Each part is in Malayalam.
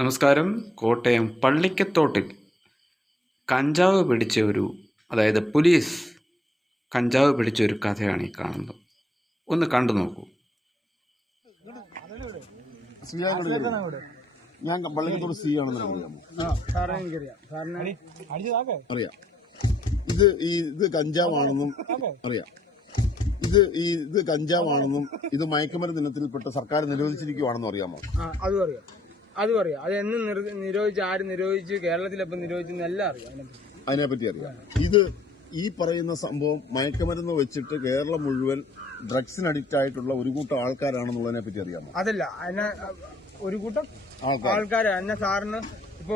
നമസ്കാരം. കോട്ടയം പള്ളിക്കത്തോട്ടിൽ കഞ്ചാവ് പിടിച്ച അതായത് പോലീസ് കഞ്ചാവ് പിടിച്ച ഒരു കഥയാണ് ഈ കാണുന്നത്. ഒന്ന് കണ്ടു നോക്കൂ. ഞാൻ പള്ളിക്കത്തോട് സി ആണെന്ന് അറിയാം. ഇത് കഞ്ചാവാണെന്നും അറിയാം. ഇത് കഞ്ചാവാണെന്നും ഇത് മയക്കുമരുന്ന് ഇനത്തിൽപ്പെട്ട് സർക്കാർ നിരോധിച്ചിരിക്കുകയാണെന്നും അറിയാമോ? അതും അറിയാം. അത് എന്ന് നിരോധിച്ച്, ആര് നിരോധിച്ച്, കേരളത്തിലെപ്പം നിരോധിച്ചെന്ന് എല്ലാം അറിയാം. അതിനെപ്പറ്റി അറിയാം. ഇത് ഈ പറയുന്ന സംഭവം മയക്കുമരുന്ന് വെച്ചിട്ട് കേരളം മുഴുവൻ ഡ്രഗ്സിന് അഡിക്റ്റ് ആയിട്ടുള്ള ഒരു കൂട്ടം ആൾക്കാരാണെന്നുള്ളതിനെ പറ്റി അറിയാമോ? അതല്ല, അതിനെ ഒരു കൂട്ടം ആൾക്കാരാണ്. എന്നെ സാറിന് ഇപ്പൊ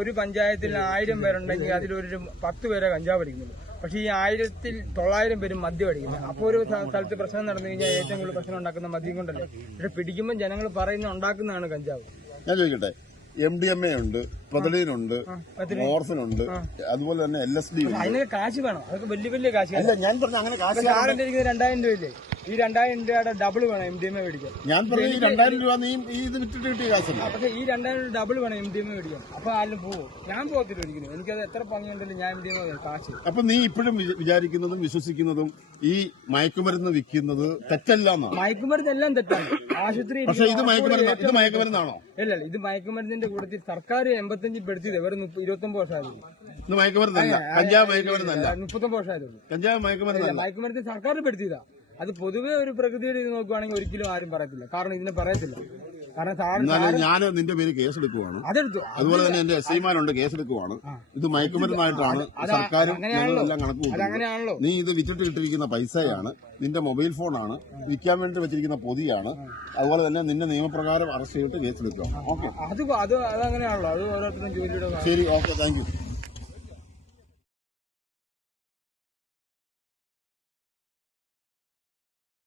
ഒരു പഞ്ചായത്തിൽ 1000 പേരുണ്ടെങ്കിൽ അതിലൊരു 10 പേരെ കഞ്ചാവ് പഠിക്കുന്നുള്ളൂ. പക്ഷെ ഈ 1900 പേരും മദ്യം അടിക്കുന്നത്. അപ്പോൾ ഒരു സ്ഥലത്ത് പ്രശ്നം നടന്നു കഴിഞ്ഞാൽ ഏറ്റവും കൂടുതൽ പ്രശ്നം ഉണ്ടാക്കുന്ന മദ്യം കൊണ്ടല്ലേ. ഇവിടെ പിടിക്കുമ്പോൾ ജനങ്ങൾ പറയുന്ന ഉണ്ടാക്കുന്നതാണ് കഞ്ചാവ്. ഞാൻ ചോദിക്കട്ടെ, MDMA ഉണ്ട്, പ്രതലീനുണ്ട്, മോർഫിനുണ്ട്, അതുപോലെ തന്നെ LSD ഉണ്ട്. അതിനൊക്കെ കാശ് വേണം. അതൊക്കെ വലിയ കാശ്. അല്ല, ഞാൻ പറഞ്ഞ അങ്ങനെ കാശ് 2000 രൂപയില്ലേ? ഈ 2000 രൂപയുടെ ഡബിൾ വേണം MDMA മേടിക്കാൻ. ഞാൻ പറഞ്ഞ ഈ 2000 രൂപ നീ ഇത് വിറ്റിട്ട് കിട്ടിയ കാശല്ല. പക്ഷെ ഈ 2000 ഡബിൾ വേണം MDMA മേടിക്കാൻ. അപ്പൊ ആരും പോവും. ഞാൻ പോകത്തില്ല ഒരിക്കലും. എനിക്കത് എത്ര പങ്കുണ്ടെങ്കിലും ഞാൻ MDMA കാശ്. അപ്പൊ നീ ഇപ്പോഴും വിചാരിക്കുന്നതും വിശ്വസിക്കുന്നതും ഈ മയക്കുമരുന്ന് വിൽക്കുന്നത് തെറ്റല്ലാന്നാണ്? മയക്കുമരുന്ന് എല്ലാം തെറ്റാണ്. ആശുപത്രി. പക്ഷെ ഇത് മയക്കുമരുന്നാണോ? അല്ല, ഇത് മയക്കുമരുന്നിന്റെ കൂട്ടത്തിൽ സർക്കാർ 85 പെടുത്തിയത് വെറും 29 വർഷമായിരുന്നു. ഇത് മയക്കുമരുന്നല്ല, കഞ്ചാവ് മയക്കുമരുന്നല്ല. 39 വർഷമായിരുന്നു. കഞ്ചാവ് മയക്കുമരുന്നല്ല. മയക്കുമരുന്ന് സർക്കാർ പെടുത്തിയതാ. അത് പൊതുവെ ഒരു പ്രകൃതിയുടെ ഇത് നോക്കുവാണെങ്കിൽ ഒരിക്കലും ആരും പറയത്തില്ല. കാരണം ഇതിനെ പറയത്തില്ല. കാരണം ഞാൻ നിന്റെ പേര് കേസെടുക്കുവാണ്. അതെടുത്തു. അതുപോലെ തന്നെ എന്റെ SIമാരുണ്ട്, കേസെടുക്കുവാണ്. ഇത് മയക്കുമരുന്നായിട്ടാണ് സർക്കാരും എല്ലാം കണക്ക് കൂട്ടുന്നത്. നീ ഇത് വിറ്റിട്ട് കിട്ടിയിരിക്കുന്ന പൈസയാണ്, നിന്റെ മൊബൈൽ ഫോണാണ്, വിൽക്കാൻ വേണ്ടി വെച്ചിരിക്കുന്ന പൊതിയാണ്. അതുപോലെ തന്നെ നിന്റെ നിയമപ്രകാരം അറസ്റ്റ് ചെയ്തിട്ട് കേസെടുക്കുക. ഓക്കെ, അത് അങ്ങനെയാണല്ലോ. അത് ഓരോരുത്തരും ജോലിയുടെ. ശരി, ഓക്കെ, താങ്ക് യു.